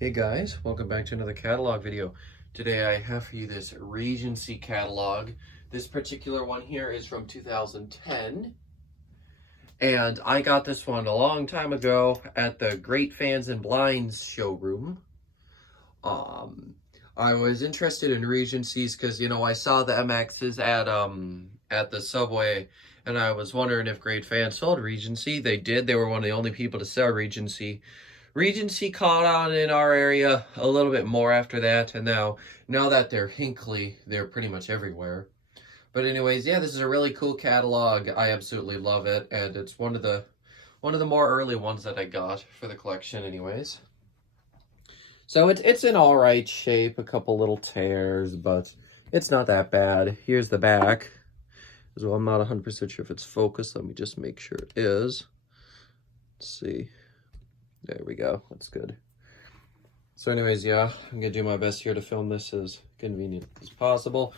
Hey guys, welcome back to another catalog video. Today I have for you this Regency catalog. This particular one here is from 2010. And I got this one a long time ago at the Great Fans and Blinds showroom. I was interested in Regencies because, I saw the MXs at the Subway, and I was wondering if Great Fans sold Regency. They did. They were one of the only people to sell Regency. Regency caught on in our area a little bit more after that, and now that they're Hinckley, they're pretty much everywhere. But anyways, yeah, this is a really cool catalog. I absolutely love it, and it's one of the more early ones that I got for the collection anyways. So it's in all right shape, a couple little tears, but it's not that bad. Here's the back. As well, I'm not 100% sure if it's focused. Let me just make sure it is. Let's see. There we go. That's good. So anyways, yeah, I'm going to do my best here to film this as convenient as possible.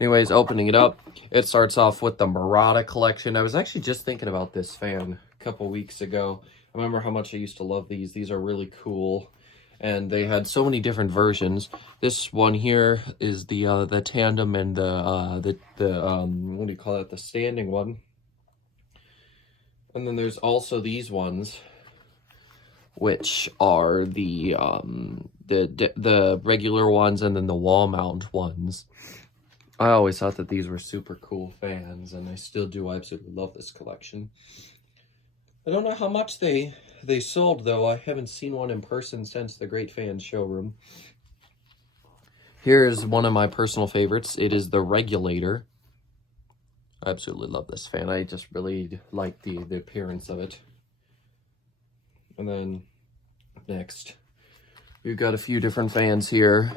Anyways, opening it up, it starts off with the Murata collection. I was actually just thinking about this fan a couple weeks ago. I remember how much I used to love these. These are really cool. And they had so many different versions. This one here is the tandem and the what do you call it? The standing one. And then there's also these ones, which are the regular ones and then the wall mount ones. I always thought that these were super cool fans, and I still do. I absolutely love this collection. I don't know how much they sold, though. I haven't seen one in person since the Great Fans showroom. Here's one of my personal favorites. It is the Regulator. I absolutely love this fan. I just really like the appearance of it. And then next, we've got a few different fans here.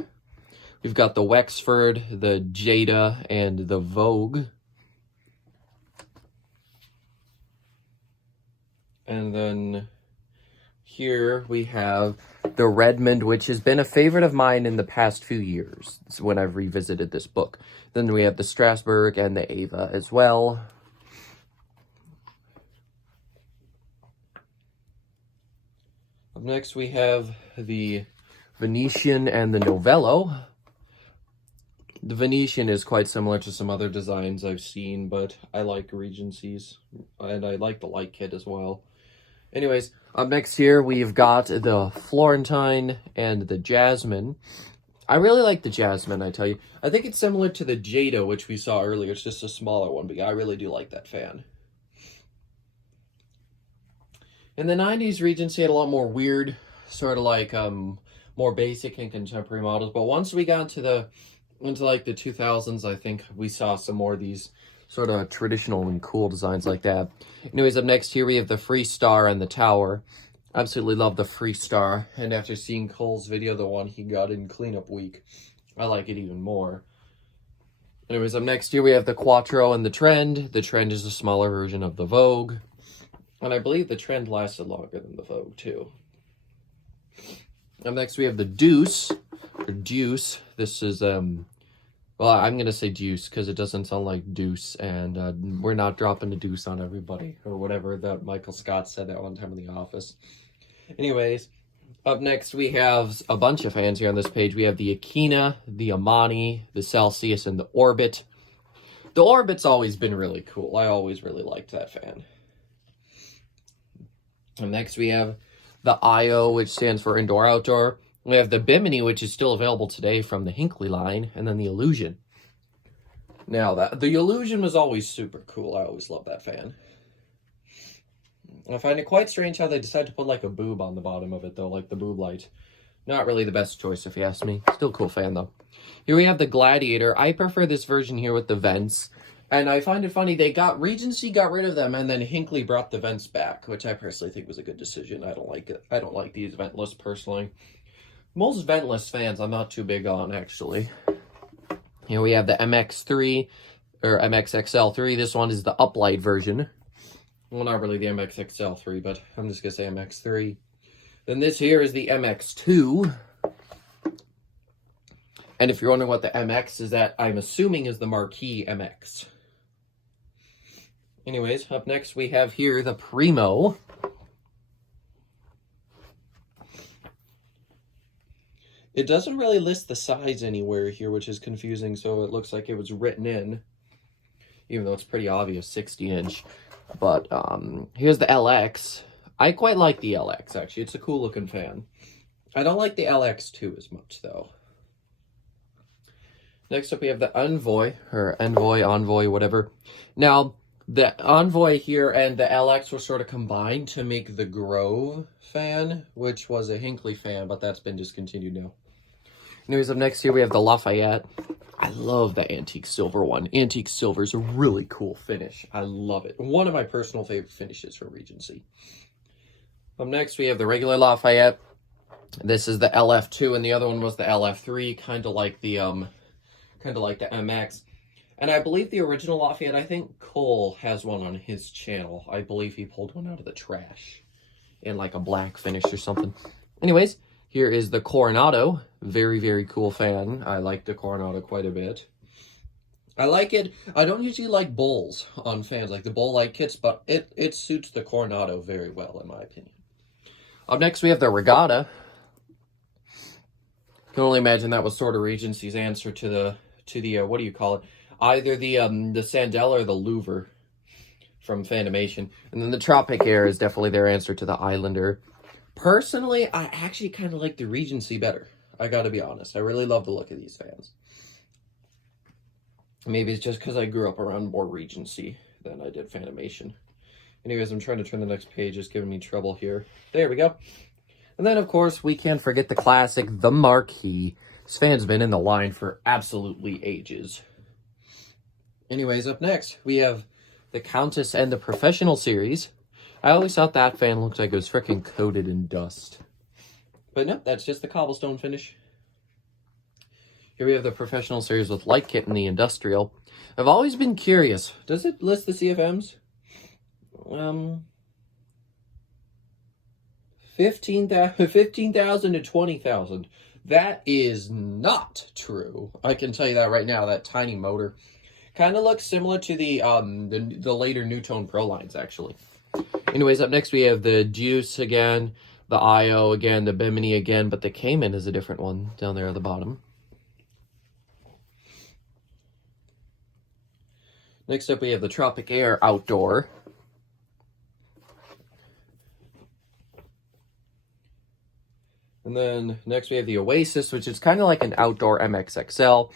We've got the Wexford, the Jada, and the Vogue. And then here we have the Redmond, which has been a favorite of mine in the past few years when I've revisited this book. Then we have the Strasbourg and the Ava as well. Up next we have the Venetian and the Novello. The Venetian is quite similar to some other designs I've seen, but I like Regencies, and I like the light kit as well. Anyways, up next here, we've got the Florentine and the Jasmine. I really like the Jasmine, I tell you. I think it's similar to the Jada, which we saw earlier. It's just a smaller one, but yeah, I really do like that fan. In the 90s, Regency had a lot more weird, sort of like more basic and contemporary models. But once we got into like the 2000s, I think we saw some more of these sort of traditional and cool designs like that. Anyways, up next here we have the Freestar and the Tower. Absolutely love the Freestar, and after seeing Cole's video, the one he got in cleanup week, I like it even more. Anyways, up next here we have the Quattro and the Trend. The Trend is a smaller version of the Vogue, and I believe the Trend lasted longer than the Vogue too. Up next we have the Deuce, or Deuce. This is well, I'm going to say deuce because it doesn't sound like deuce, and we're not dropping a deuce on everybody, or whatever that Michael Scott said that one time in The Office. Anyways, up next we have a bunch of fans here on this page. We have the Aquina, the Amani, the Celsius, and the Orbit. The Orbit's always been really cool. I always really liked that fan. And next we have the IO, which stands for Indoor-Outdoor. We have the Bimini, which is still available today from the Hinckley line, and then the Illusion. Now, the Illusion was always super cool. I always loved that fan. I find it quite strange how they decided to put like a boob on the bottom of it, though, like the boob light. Not really the best choice, if you ask me. Still cool fan, though. Here we have the Gladiator. I prefer this version here with the vents. And I find it funny, Regency got rid of them, and then Hinckley brought the vents back, which I personally think was a good decision. I don't like it. I don't like these ventless, personally. Most ventless fans I'm not too big on, actually. Here we have the MX3, or MXXL3. This one is the uplight version. Well, not really the MXXL3, but I'm just going to say MX3. Then this here is the MX2. And if you're wondering what the MX is, that I'm assuming is the Marquee MX. Anyways, up next we have here the Primo. It doesn't really list the size anywhere here, which is confusing, so it looks like it was written in, even though it's pretty obvious, 60-inch. But here's the LX. I quite like the LX, actually. It's a cool-looking fan. I don't like the LX2 as much, though. Next up, we have the Envoy, or Envoy, whatever. Now, the Envoy here and the LX were sort of combined to make the Grove fan, which was a Hinckley fan, but that's been discontinued now. Anyways, up next here, we have the Lafayette. I love the antique silver one. Antique silver is a really cool finish. I love it. One of my personal favorite finishes from Regency. Up next, we have the regular Lafayette. This is the LF2, and the other one was the LF3, kind of like the MX. And I believe the original Lafayette, I think Cole has one on his channel. I believe he pulled one out of the trash in like a black finish or something. Anyways, here is the Coronado. Very, very cool fan. I like the Coronado quite a bit. I like it. I don't usually like bowls on fans, like the bowl light kits, but it suits the Coronado very well, in my opinion. Up next, we have the Regatta. I can only imagine that was sort of Regency's answer to the what do you call it? Either the Sandell or the Louver from Fanimation. And then the Tropic Air is definitely their answer to the Islander. Personally, I actually kind of like the Regency better. I gotta be honest. I really love the look of these fans. Maybe it's just because I grew up around more Regency than I did Fanimation. Anyways, I'm trying to turn the next page. It's giving me trouble here. There we go. And then, of course, we can't forget the classic, the Marquee. This fan's been in the line for absolutely ages. Anyways, up next, we have the Countess and the Professional Series. I always thought that fan looked like it was freaking coated in dust. But no, that's just the cobblestone finish. Here we have the Professional Series with Light Kit and the Industrial. I've always been curious. Does it list the CFMs? 15,000 to 20,000. That is not true. I can tell you that right now. That tiny motor kind of looks similar to the later Newtone Pro lines, actually. Anyways, up next we have the Deuce again, the IO again, the Bimini again, but the Cayman is a different one down there at the bottom. Next up we have the Tropic Air Outdoor. And then next we have the Oasis, which is kind of like an outdoor MXXL.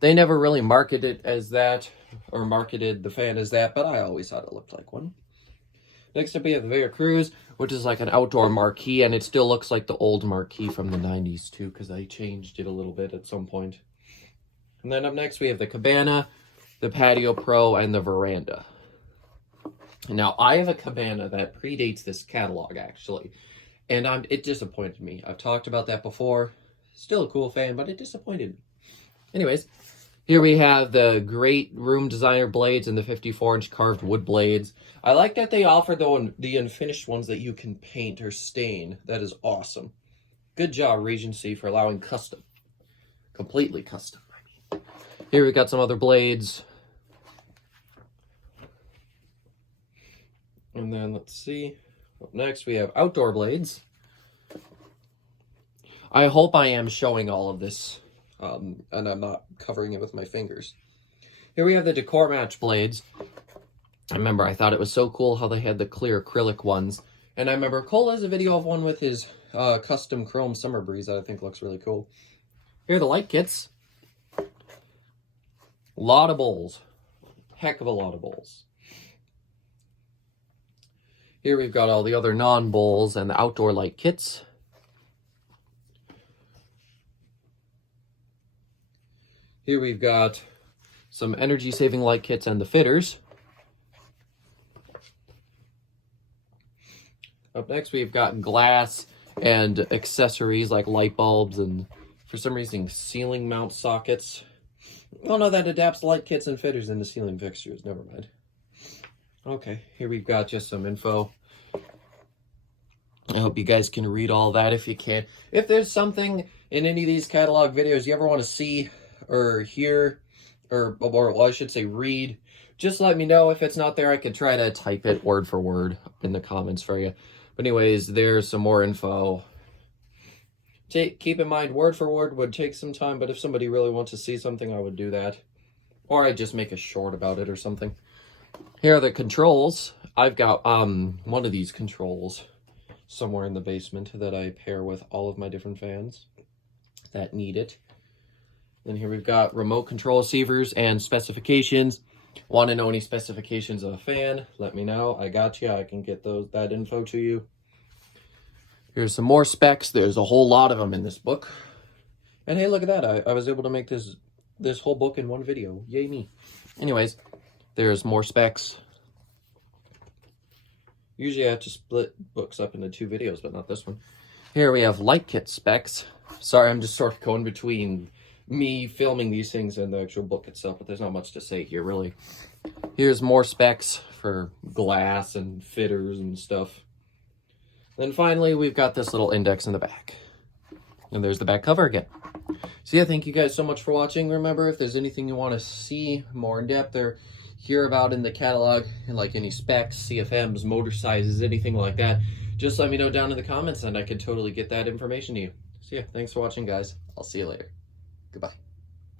They never really marketed it as that, or marketed the fan as that, but I always thought it looked like one. Next up we have the Veracruz, which is like an outdoor Marquee, and it still looks like the old Marquee from the 90s too, because I changed it a little bit at some point. And then up next we have the Cabana, the Patio Pro, and the Veranda. Now, I have a Cabana that predates this catalog, actually. And it disappointed me. I've talked about that before. Still a cool fan, but it disappointed me. Anyways, here we have the great room designer blades and the 54-inch carved wood blades. I like that they offer the unfinished ones that you can paint or stain. That is awesome. Good job, Regency, for allowing custom. Completely custom, I mean. Here we got some other blades. And then, let's see. Up next, we have outdoor blades. I hope I am showing all of this, and I'm not covering it with my fingers. Here we have the Decor Match blades. I remember I thought it was so cool how they had the clear acrylic ones. And I remember Cole has a video of one with his custom chrome Summer Breeze that I think looks really cool. Here are the light kits. A lot of bowls. Heck of a lot of bowls. Here we've got all the other non-bowls and the outdoor light kits. Here we've got some energy-saving light kits and the fitters. Up next we've got glass and accessories like light bulbs and, for some reason, ceiling mount sockets. Oh no, that adapts light kits and fitters into ceiling fixtures. Never mind. Okay, here we've got just some info. I hope you guys can read all that if you can. If there's something in any of these catalog videos you ever want to see or hear, or well, I should say read, just let me know. If it's not there, I could try to type it word for word in the comments for you. But anyways, there's some more info keep in mind, word for word would take some time, but if somebody really wants to see something, I would do that. Or I'd just make a short about it or something. Here are the controls. I've got one of these controls somewhere in the basement that I pair with all of my different fans that need it. Then here we've got remote control receivers and specifications. Want to know any specifications of a fan? Let me know. I got you. I can get that info to you. Here's some more specs. There's a whole lot of them in this book. And hey, look at that. I was able to make this whole book in one video. Yay me. Anyways, there's more specs. Usually I have to split books up into 2 videos, but not this one. Here we have light kit specs. Sorry, I'm just sort of going between me filming these things and the actual book itself, but there's not much to say here, really. Here's more specs for glass and fitters and stuff. Then finally, we've got this little index in the back. And there's the back cover again. So yeah, thank you guys so much for watching. Remember, if there's anything you want to see more in depth or hear about in the catalog, like any specs, CFMs, motor sizes, anything like that, just let me know down in the comments and I can totally get that information to you. So yeah, thanks for watching, guys. I'll see you later. Goodbye.